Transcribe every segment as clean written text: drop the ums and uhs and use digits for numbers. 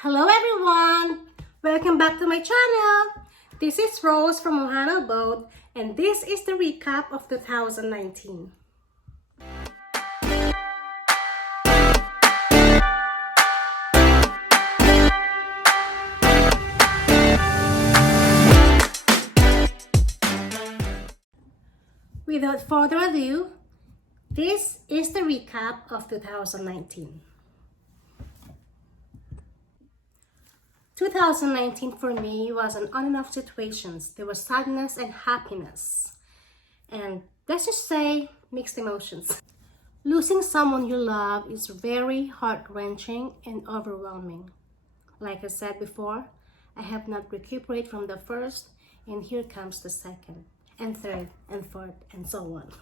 Hello everyone! Welcome back to my channel! This is Rose from Ohana Abode and this is the recap of 2019. Without further ado, this is the recap of 2019. 2019 for me was an on and off situations. There was sadness and happiness. And let's just say mixed emotions. Losing someone you love is very heart-wrenching and overwhelming. Like I said before, I have not recuperated from the first, and here comes the second, and third, and fourth, and so on.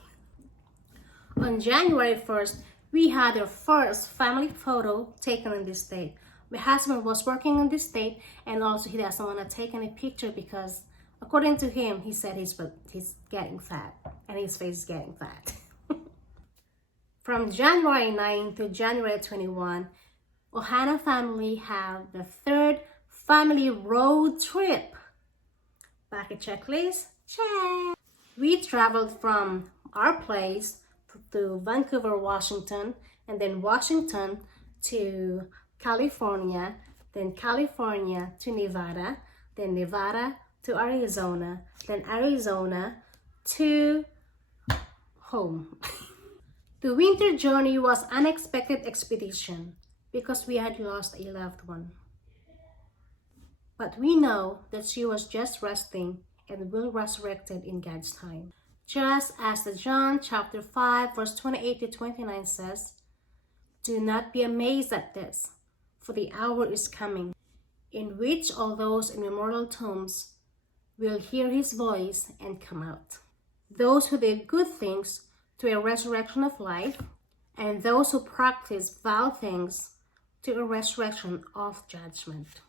On January 1st, we had our first family photo taken in this state. My husband was working in this state, and also he doesn't want to take any picture because, according to him, he said he's getting fat, and his face is getting fat. From January 9 to January 21, Ohana family had the third family road trip. Bucket checklist? Check! We traveled from our place to Vancouver, Washington, and then Washington to California, then California to Nevada, then Nevada to Arizona, then Arizona to home. The winter journey was an unexpected expedition because we had lost a loved one. But we know that she was just resting and will resurrected in God's time. Just as the John chapter 5 verse 28 to 29 says, "Do not be amazed at this, for the hour is coming, in which all those in immortal tombs will hear his voice and come out. Those who did good things to a resurrection of life, and those who practice vile things to a resurrection of judgment."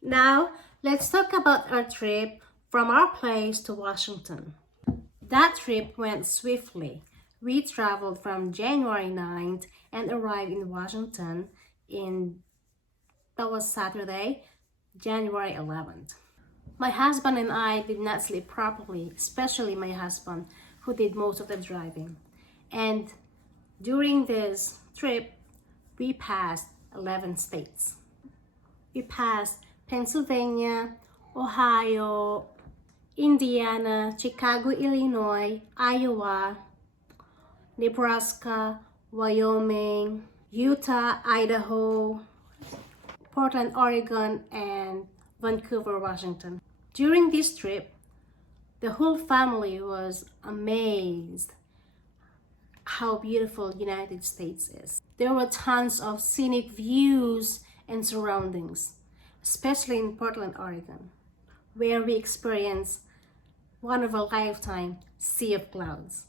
Now, let's talk about our trip from our place to Washington. That trip went swiftly. We traveled from January 9th and arrived in Washington that was Saturday, January 11th. My husband and I did not sleep properly, especially my husband, who did most of the driving. And during this trip, we passed 11 states. We passed Pennsylvania, Ohio, Indiana, Chicago, Illinois, Iowa, Nebraska, Wyoming, Utah, Idaho, Portland, Oregon, and Vancouver, Washington. During this trip, the whole family was amazed how beautiful United States is. There were tons of scenic views and surroundings, especially in Portland, Oregon, where we experienced one of a lifetime sea of clouds.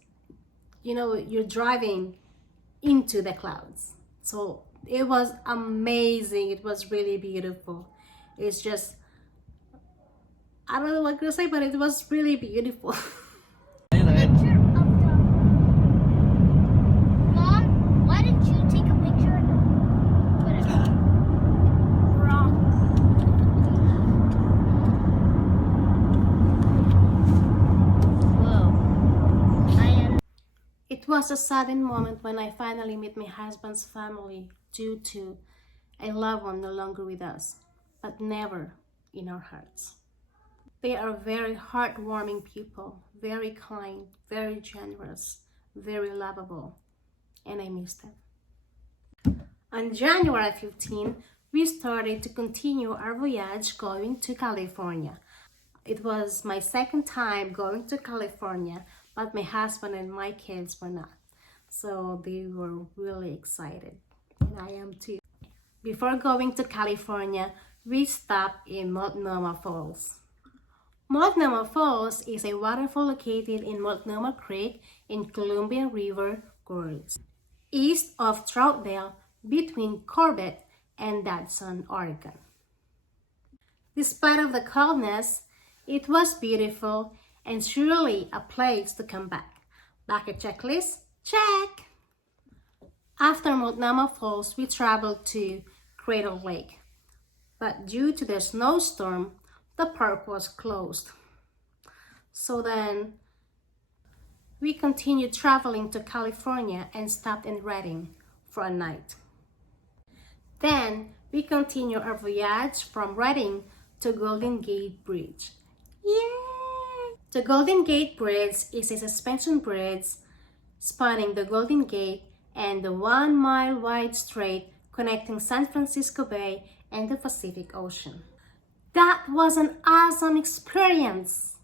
You know, you're driving into the clouds. So it was amazing. It was really beautiful. It's just, I don't know what to say, but it was really beautiful. Mom, why didn't you take a picture? Whatever. Wrong. Whoa. It was a sudden moment when I finally met my husband's family due to a loved one no longer with us, but never in our hearts. They are very heartwarming people, very kind, very generous, very lovable, and I miss them. On January 15, we started to continue our voyage going to California. It was my second time going to California, but my husband and my kids were not. So they were really excited, and I am too. Before going to California, we stopped in Multnomah Falls. Multnomah Falls is a waterfall located in Multnomah Creek in Columbia River Gorge, east of Troutdale, between Corbett and Dodson, Oregon. Despite of the coldness, it was beautiful and surely a place to come back. Bucket checklist? Check! After Multnomah Falls, we traveled to Crater Lake. but due to the snowstorm, the park was closed. So then we continued traveling to California and stopped in Redding for a night. Then we continued our voyage from Redding to Golden Gate Bridge. Yay! The Golden Gate Bridge is a suspension bridge spanning the Golden Gate and the 1 mile wide strait connecting San Francisco Bay and the Pacific Ocean. That was an awesome experience.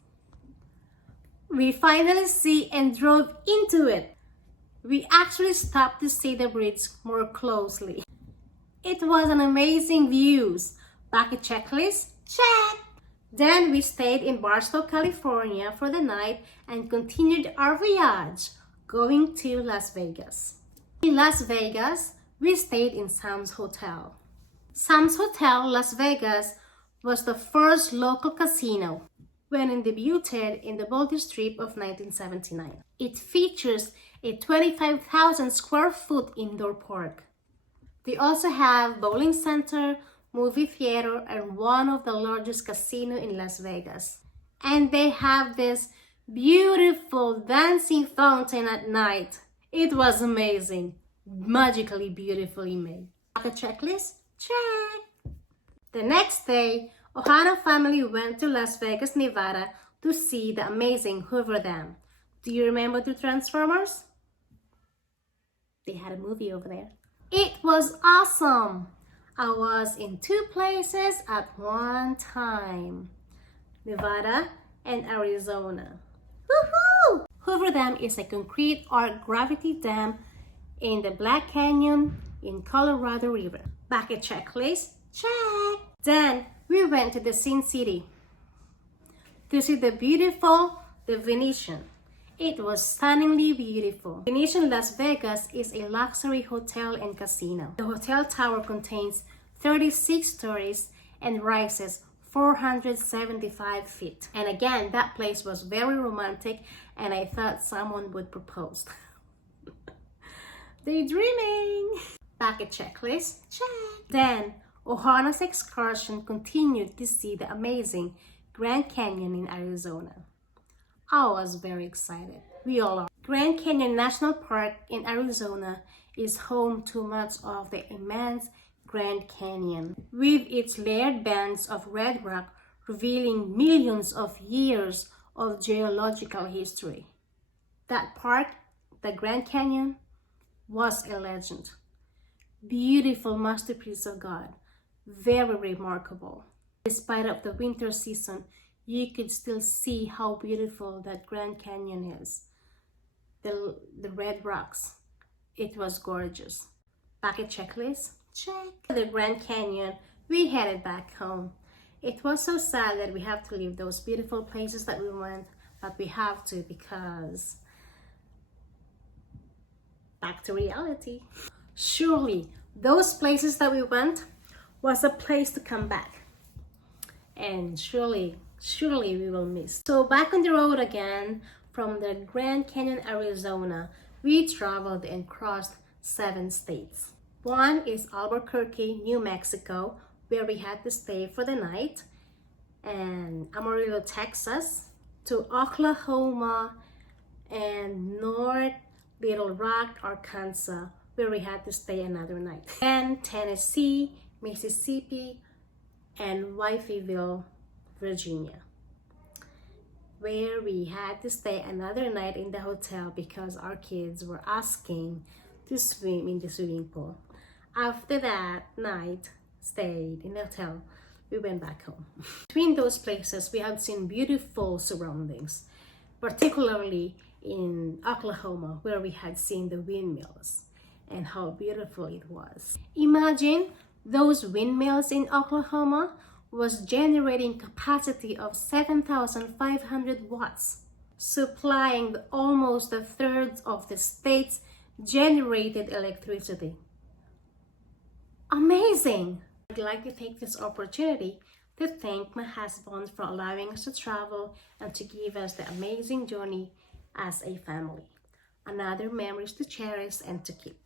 We finally see and drove into it. We actually stopped to see the bridge more closely. It was an amazing views. Bucket checklist? Check! Then we stayed in Barstow, California for the night and continued our voyage, going to Las Vegas. In Las Vegas, we stayed in Sam's Hotel. Sam's Hotel, Las Vegas, was the first local casino when it debuted in the Boulder Strip of 1979. It features a 25,000 square foot indoor park. They also have bowling center, movie theater, and one of the largest casino in Las Vegas. And they have this beautiful dancing fountain at night. It was amazing, magically beautifully made. A checklist? Check! The next day, Ohana family went to Las Vegas, Nevada to see the amazing Hoover Dam. Do you remember the Transformers? They had a movie over there. It was awesome! I was in 2 places at one time, Nevada and Arizona. Woohoo! Hoover Dam is a concrete arc gravity dam in the Black Canyon in Colorado River. Bucket checklist? Check! Then we went to the Sin City to see the Venetian. It was stunningly beautiful. Venetian Las Vegas is a luxury hotel and casino. The hotel tower contains 36 stories and rises 475 feet. And again, that place was very romantic and I thought someone would propose. Daydreaming! Bucket checklist? Check! Then, Ohana's excursion continued to see the amazing Grand Canyon in Arizona. I was very excited. We all are. Grand Canyon National Park in Arizona is home to much of the immense Grand Canyon, with its layered bands of red rock revealing millions of years of geological history. That park, the Grand Canyon, was a legend. Beautiful masterpiece of God, very remarkable. Despite of the winter season, you could still see how beautiful that Grand Canyon is. The red rocks, it was gorgeous. Bucket checklist? Check. The Grand Canyon, we headed back home. It was so sad that we have to leave those beautiful places that we went, but we have to because back to reality. Surely, those places that we went was a place to come back. And surely we will miss. So back on the road again, from the Grand Canyon, Arizona, we traveled and crossed 7 states. One is Albuquerque, New Mexico, where we had to stay for the night, and Amarillo, Texas, to Oklahoma and North Little Rock, Arkansas, where we had to stay another night. Then Tennessee, Mississippi, and Wifeyville, Virginia, where we had to stay another night in the hotel because our kids were asking to swim in the swimming pool. After that night stayed in the hotel, we went back home. Between those places, we have seen beautiful surroundings, particularly in Oklahoma, where we had seen the windmills and how beautiful it was. Imagine those windmills in Oklahoma was generating capacity of 7,500 watts, supplying almost a third of the state's generated electricity. Amazing! I'd like to take this opportunity to thank my husband for allowing us to travel and to give us the amazing journey as a family. Another memories to cherish and to keep.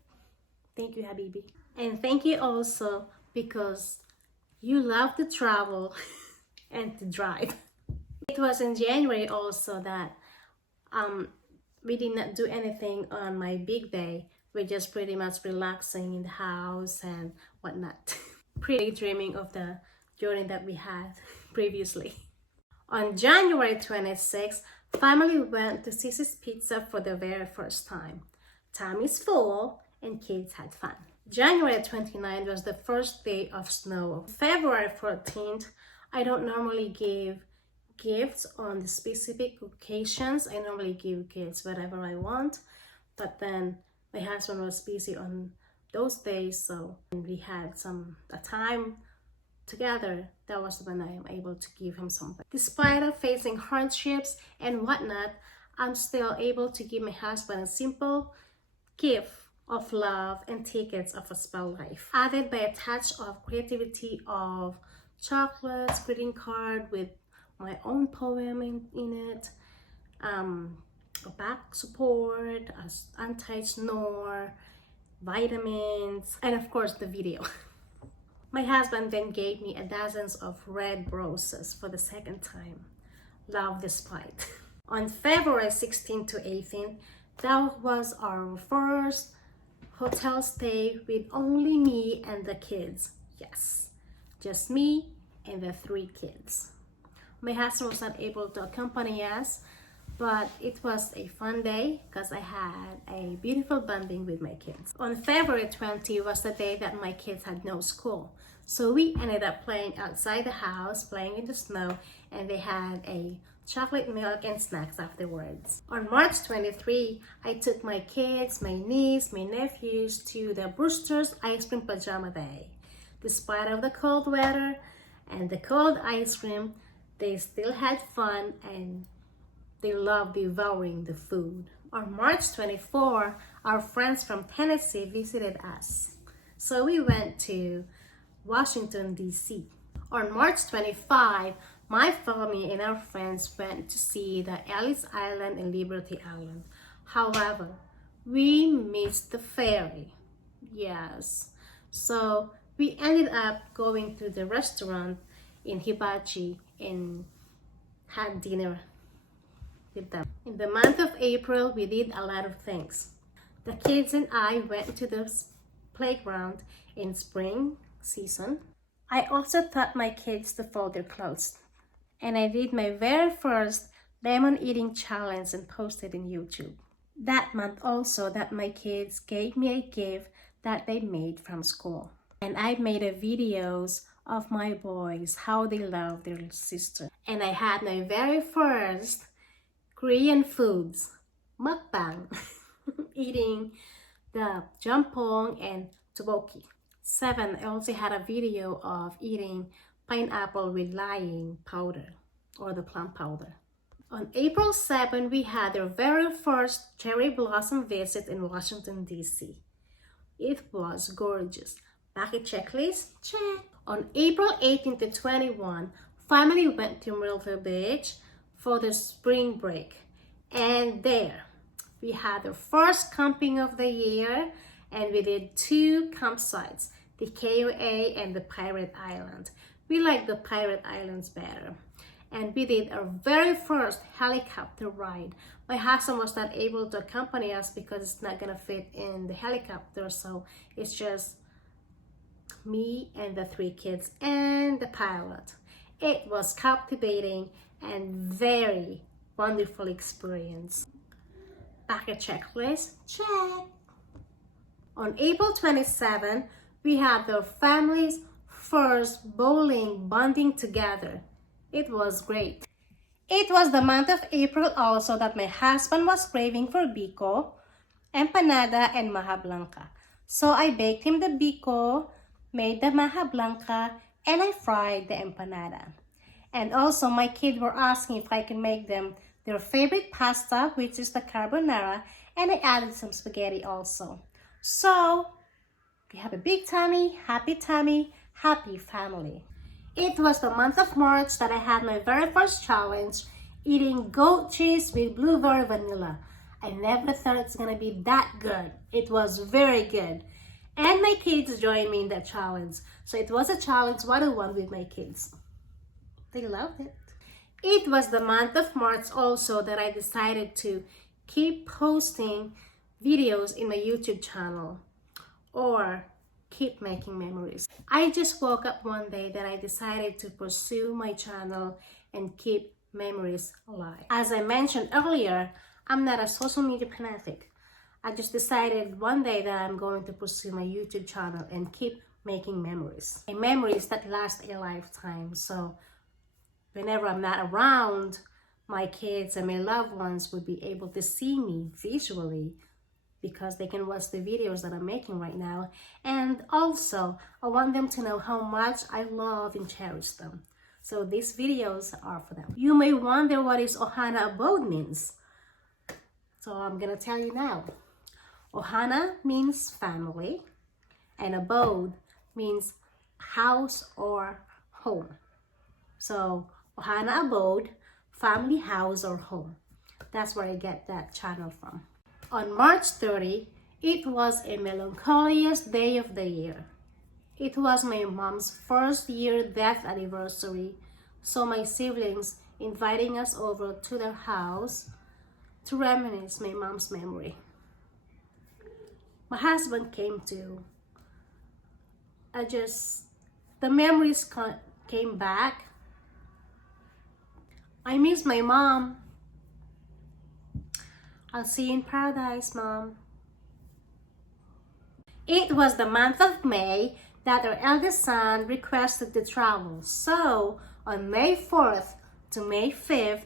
Thank you, Habibi. And thank you also because You love to travel and to drive. It was in January also that we did not do anything on my big day. We're just pretty much relaxing in the house and whatnot. Pretty dreaming of the journey that we had previously. On January 26th, family went to Sissy's Pizza for the very first time. Time is full and kids had fun. January 29th was the first day of snow. February 14th, I don't normally give gifts on the specific occasions. I normally give kids whatever I want, but then my husband was busy on those days, so we had a time together. That was when I am able to give him something. Despite of facing hardships and whatnot, I'm still able to give my husband a simple gift of love and tickets of a spa life, added by a touch of creativity of chocolates, greeting card with my own poem in it, a back support, anti-snore, vitamins, and of course the video. My husband then gave me a dozens of red roses for the second time. Love despite. On February 16th to 18th, that was our first hotel stay with only me and the kids. Yes, just me and the 3 kids. My husband was not able to accompany us, but it was a fun day because I had a beautiful bonding with my kids. On February 20 was the day that my kids had no school. So we ended up playing outside the house, playing in the snow, and they had a chocolate milk and snacks afterwards. On March 23, I took my kids, my niece, my nephews to the Brewster's Ice Cream Pajama Day. Despite of the cold weather and the cold ice cream, they still had fun and they loved devouring the food. On March 24, our friends from Tennessee visited us. So we went to Washington, D.C. On March 25, my family and our friends went to see the Ellis Island and Liberty Island. However, we missed the ferry. Yes. So we ended up going to the restaurant in Hibachi and had dinner with them. In the month of April, we did a lot of things. The kids and I went to the playground in spring season. I also taught my kids to fold their clothes. And I did my very first lemon eating challenge and posted in YouTube. That month also that my kids gave me a gift that they made from school. And I made a videos of my boys, how they love their sister. And I had my very first Korean foods, mukbang, eating the jampong and tteokbokki. 7, I also had a video of eating pineapple with lying powder or the plum powder. On April 7, we had our very first cherry blossom visit in Washington, D.C. It was gorgeous. Bucket checklist? Check. On April 18 to 21, family went to Myrtle Beach for the spring break. And there, we had the first camping of the year, and we did 2 campsites, the KOA and the Pirate Island. We like the Pirate Islands better. And we did our very first helicopter ride. My husband was not able to accompany us because it's not gonna fit in the helicopter, so it's just me and the 3 kids and the pilot. It was captivating and very wonderful experience. Bucket checklist? Check. On April 27, we had the family's first bowling bonding together. It was great. It was the month of April also that my husband was craving for biko, empanada, and maja blanca. So I baked him the biko, made the maja blanca, and I fried the empanada. And also my kids were asking if I can make them their favorite pasta, which is the carbonara, and I added some spaghetti also. So we have a big tummy, happy family. It was the month of March that I had my very first challenge, eating goat cheese with blueberry vanilla. I never thought it's gonna be that good. It was very good. And my kids joined me in that challenge. So it was a challenge 101 with my kids. They loved it. It was the month of March also that I decided to keep posting videos in my YouTube channel or keep making memories. I just woke up one day that I decided to pursue my channel and keep memories alive. As I mentioned earlier, I'm not a social media fanatic. I just decided one day that I'm going to pursue my YouTube channel and keep making memories. And memories that last a lifetime. So whenever I'm not around, my kids and my loved ones would be able to see me visually because they can watch the videos that I'm making right now. And also, I want them to know how much I love and cherish them. So these videos are for them. You may wonder what is Ohana Abode means. So I'm gonna tell you now. Ohana means family, and abode means house or home. So Ohana Abode, family, house, or home. That's where I get that channel from. On March 30, it was a melancholious day of the year. It was my mom's first year death anniversary, so my siblings inviting us over to their house to reminisce my mom's memory. My husband came too. The memories came back. I miss my mom. I'll see you in paradise, Mom. It was the month of May that our eldest son requested to travel. So on May 4th to May 5th,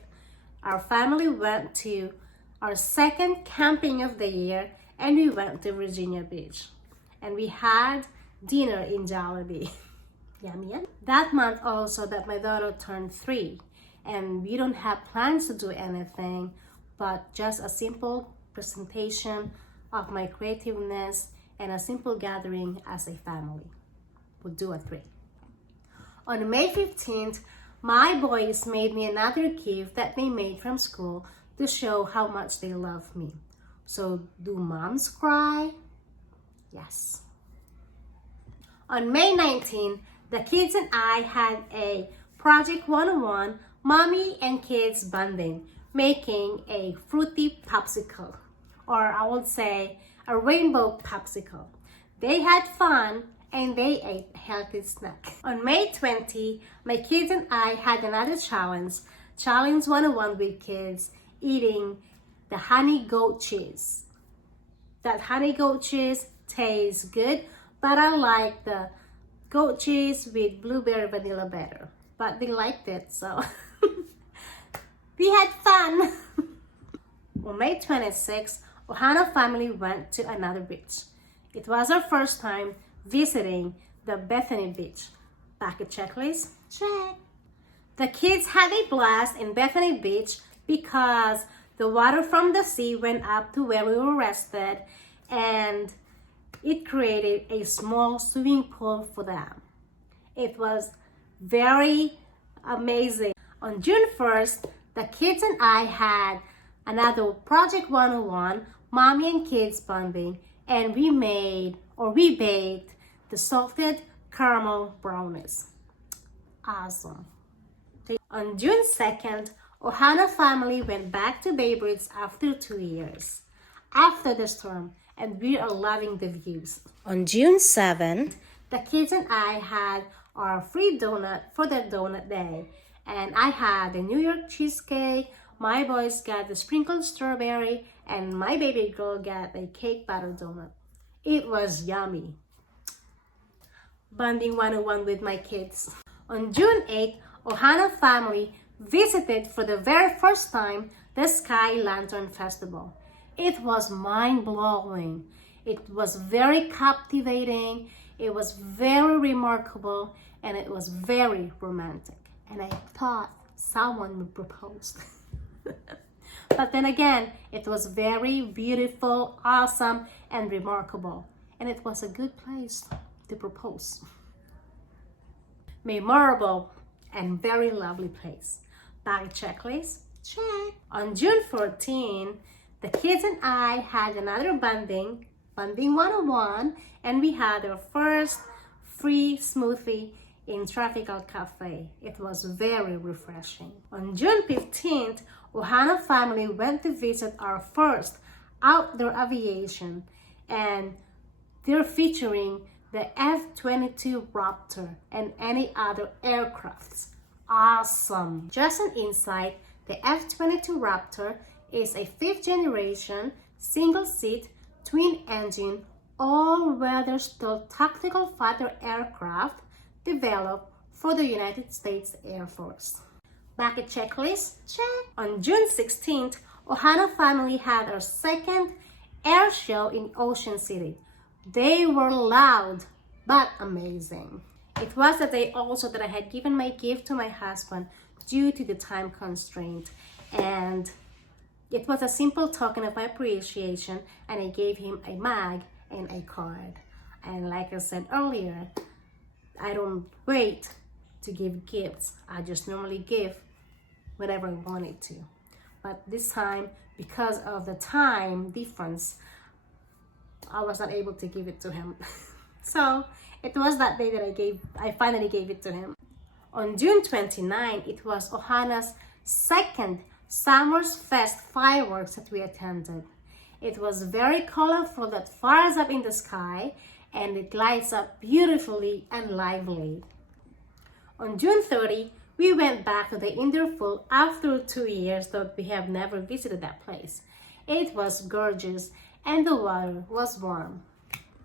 our family went to our second camping of the year, and we went to Virginia Beach. And we had dinner in Jollibee. Yummy, yum. That month also that my daughter turned 3, and we don't have plans to do anything, but just a simple presentation of my creativeness and a simple gathering as a family. We'll do a 3. On May 15th, my boys made me another gift that they made from school to show how much they love me. So, do moms cry? Yes. On May 19th, the kids and I had a Project 101 Mommy and Kids Bonding, making a fruity popsicle, or I would say a rainbow popsicle. They had fun and they ate a healthy snack. On May 20, my kids and I had another challenge, Challenge 101 with kids, eating the honey goat cheese. That honey goat cheese tastes good, but I like the goat cheese with blueberry vanilla better. But they liked it, so we had fun. On May 26, Ohana family went to another beach. It was our first time visiting the Bethany Beach. Bucket checklist? Check. The kids had a blast in Bethany Beach because the water from the sea went up to where we were rested, and it created a small swimming pool for them. It was very amazing. On June 1st, the kids and I had another Project 101 Mommy and Kids Bonding, and we baked the salted caramel brownies. Awesome. On June 2nd, Ohana family went back to Bay Bridge after 2 years, after the storm, and we are loving the views. On June 7th, the kids and I had our free donut for the donut day, and I had a New York cheesecake, my boys got the sprinkled strawberry, and my baby girl got a cake batter donut. It was yummy. Bonding 101 with my kids. On June 8th, Ohana family visited for the very first time the Sky Lantern Festival. It was mind-blowing. It was very captivating. It was very remarkable, and it was very romantic. And I thought someone would propose. But then again, it was very beautiful, awesome, and remarkable. And it was a good place to propose. Memorable and very lovely place. Bag checklist? Check. On June 14, the kids and I had another bonding Bonding 101, and we had our first free smoothie in Tropical Cafe. It was very refreshing. On June 15th, Ohana family went to visit our first outdoor aviation, and they're featuring the F-22 Raptor and any other aircrafts. Awesome! Just an insight, the F-22 Raptor is a 5th generation, single-seat, twin-engine, all-weather stealth tactical fighter aircraft developed for the United States Air Force. Bucket checklist? Check! On June 16th, Ohana family had our second air show in Ocean City. They were loud but amazing. It was the day also that I had given my gift to my husband due to the time constraint, and it was a simple token of my appreciation, and I gave him a mug and a card. And like I said earlier, I don't wait to give gifts. I just normally give whenever I wanted to. But this time, because of the time difference, I was not able to give it to him. So it was that day that I finally gave it to him. On June 29, it was Ohana's second Summer's Fest fireworks that we attended. It was very colorful, that fires up in the sky, and it lights up beautifully and lively. On June 30, we went back to the indoor pool after 2 years that we have never visited that place. It was gorgeous and the water was warm.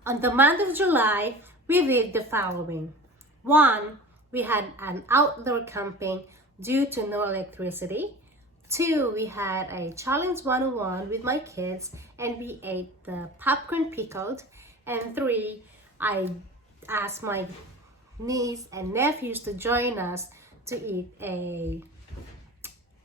On the month of July, we did the following. 1, we had an outdoor camping due to no electricity. 2, we had a challenge 101 with my kids and we ate the popcorn pickled. And 3, I asked my niece and nephews to join us to eat a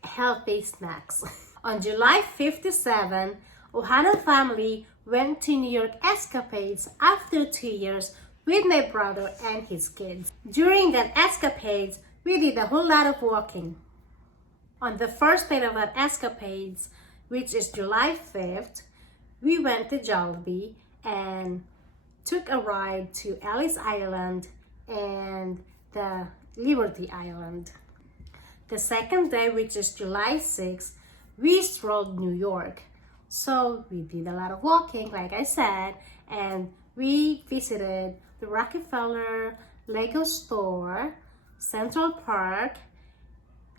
healthy snacks. On July 57, Ohana family went to New York escapades after 2 years with my brother and his kids. During that escapades, we did a whole lot of walking. On the first night of that escapades, which is July 5th, we went to Jollibee and took a ride to Ellis Island and the Liberty Island. The second day, which is July 6th, we strolled New York. So we did a lot of walking, like I said, and we visited the Rockefeller, Lego Store, Central Park,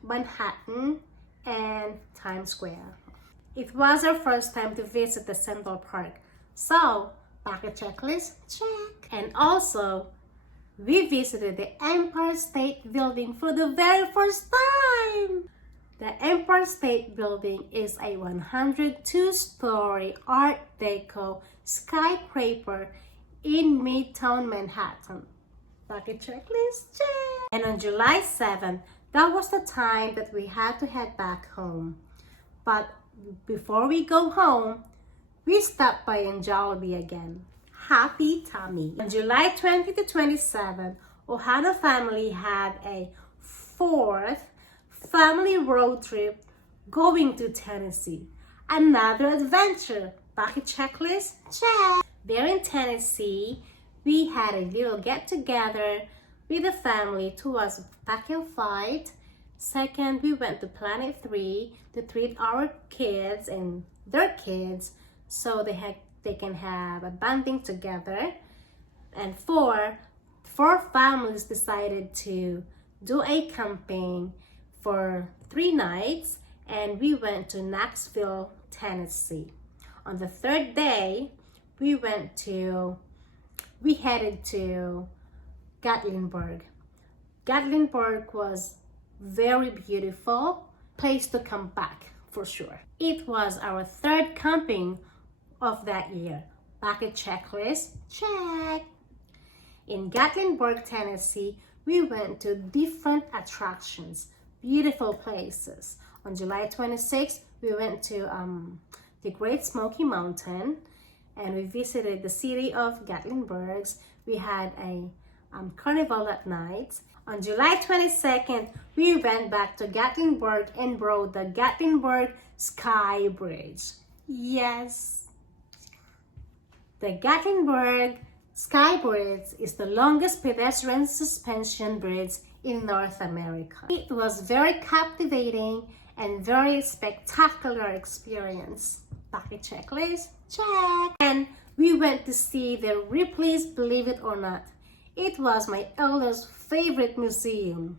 Manhattan, and Times Square. It was our first time to visit the Central Park. So, bucket checklist, check. And also, we visited the Empire State Building for the very first time. The Empire State Building is a 102-story Art Deco skyscraper in Midtown Manhattan. Bucket checklist, check. And on July 7th, that was the time that we had to head back home. But before we go home, we stopped by in Jollibee again. Happy tummy. On July 20 to 27, Ohana family had a 4th family road trip going to Tennessee. Another adventure. Bucket checklist, check. There in Tennessee, we had a little get-together with the family to watch Pacquiao fight. Second, we went to Planet 3 to treat our kids and their kids so they can have a bonding together. And 4 families decided to do a camping for 3 nights, and we went to Knoxville, Tennessee. On the 3rd day, we headed to Gatlinburg. Gatlinburg was very beautiful place to come back for sure. It was our 3rd camping of that year. Bucket checklist, check. In Gatlinburg, Tennessee, we went to different attractions, beautiful places. On July 26th, we went to the Great Smoky Mountain and we visited the city of Gatlinburg. We had a carnival that night. On July 22nd, we went back to Gatlinburg and rode the Gatlinburg Sky Bridge. Yes. The Gothenburg Sky Bridge is the longest pedestrian suspension bridge in North America. It was very captivating and very spectacular experience. Bucket checklist? Check! And we went to see the Ripley's Believe It or Not. It was my eldest favorite museum.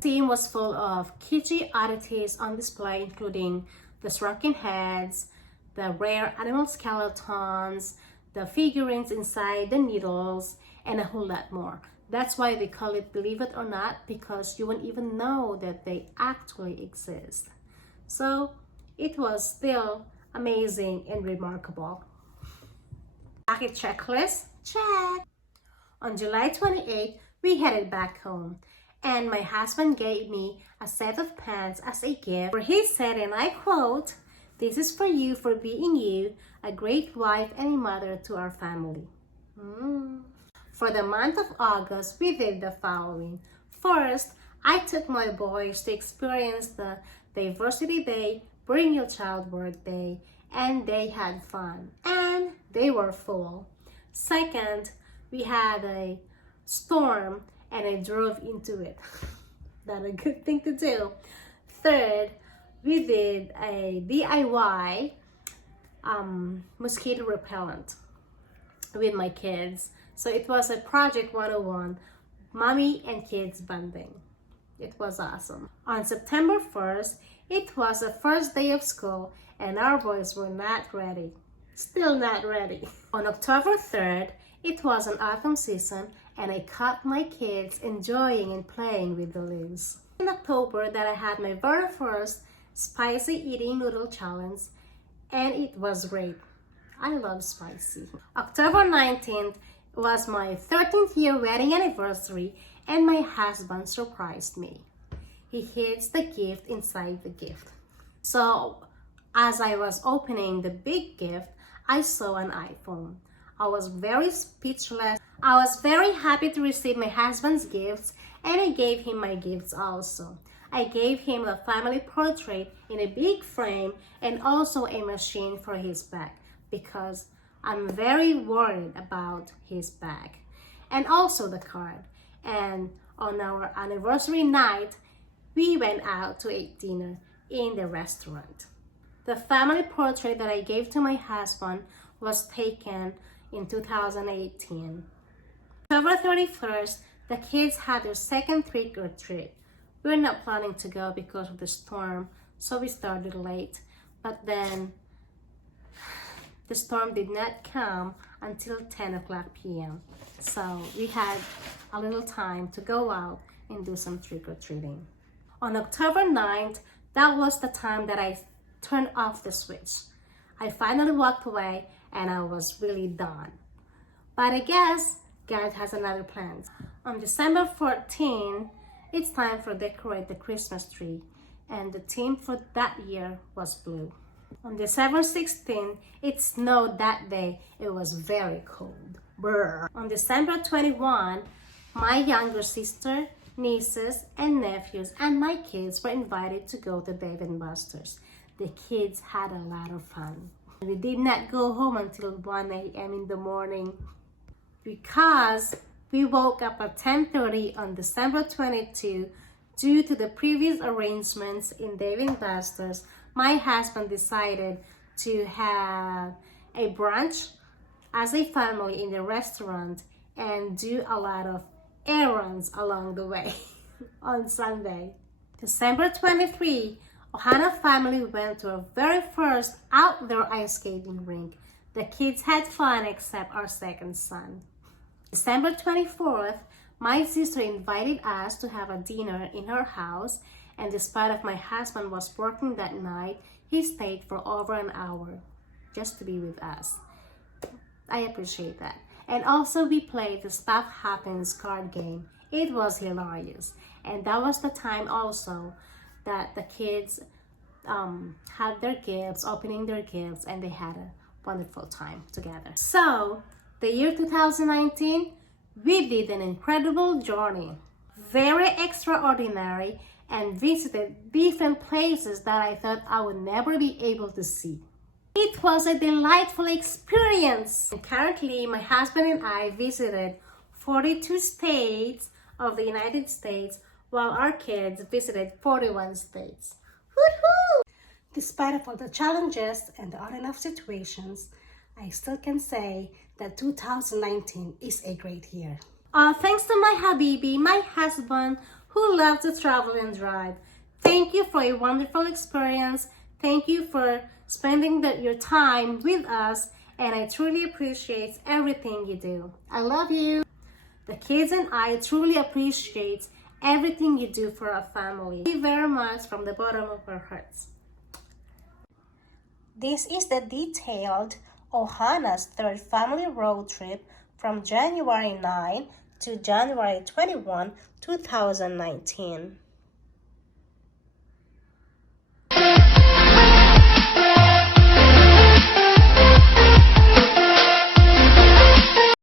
The museum was full of kitschy oddities on display, including the shrunken heads, the rare animal skeletons, the figurines inside the needles, and a whole lot more. That's why they call it Believe It or Not, because you won't even know that they actually exist. So it was still amazing and remarkable. Bucket checklist? Check! On July 28th, we headed back home, and my husband gave me a set of pants as a gift, where he said, and I quote, "This is for you for being you, a great wife and a mother to our family." For the month of August, we did the following. First, I took my boys to experience the Diversity Day, Bring Your Child Birthday, and they had fun, and they were full. Second, we had a storm, and I drove into it. Not a good thing to do. Third, we did a DIY mosquito repellent with my kids. So it was a Project 101, mommy and kids bonding. It was awesome. On September 1st, it was the first day of school, and our boys were not ready. Still not ready. On October 3rd, it was an autumn season, and I caught my kids enjoying and playing with the leaves. In October, that I had my very first spicy eating noodle challenge, and it was great. I love spicy. October 19th was my 13th year wedding anniversary, and my husband surprised me. He hid the gift inside the gift. So as I was opening the big gift, I saw an iPhone. I was very speechless. I was very happy to receive my husband's gifts, and I gave him my gifts also. I gave him a family portrait in a big frame and also a machine for his bag, because I'm very worried about his bag, and also the card. And on our anniversary night, we went out to eat dinner in the restaurant. The family portrait that I gave to my husband was taken in 2018. October 31st, the kids had their second trick or treat. We were not planning to go because of the storm, so we started late. But then the storm did not come until 10 o'clock p.m. So we had a little time to go out and do some trick-or-treating. On October 9th, that was the time that I turned off the switch. I finally walked away, and I was really done. But I guess God has another plan. On December 14th, it's time for decorate the Christmas tree, and the theme for that year was blue. On December 16th, it snowed that day. It was very cold. Brr. On December 21, my younger sister, nieces, and nephews, and my kids were invited to go to Dave & Buster's. The kids had a lot of fun. We did not go home until 1 a.m. in the morning because we woke up at 10:30 on December 22 due to the previous arrangements in Dave & Buster's. My husband decided to have a brunch as a family in the restaurant and do a lot of errands along the way on Sunday. December 23, Ohana family went to our very first outdoor ice skating rink. The kids had fun except our second son. December 24th, my sister invited us to have a dinner in her house, and despite of my husband was working that night, he stayed for over an hour just to be with us. I appreciate that. And also we played the Stuff Happens card game. It was hilarious. And that was the time also that the kids had their gifts, opening their gifts, and they had a wonderful time together. So, the year 2019, we did an incredible journey. Very extraordinary, and visited different places that I thought I would never be able to see. It was a delightful experience. And currently, my husband and I visited 42 states of the United States, while our kids visited 41 states. Woohoo! Despite of all the challenges and the on and off situations, I still can say that 2019 is a great year. Thanks to my habibi, my husband, who loves to travel and drive. Thank you for a wonderful experience. Thank you for spending your time with us, and I truly appreciate everything you do. I love you. The kids and I truly appreciate everything you do for our family. Thank you very much from the bottom of our hearts. This is the detailed Ohana's third family road trip from January 9 to January 21, 2019.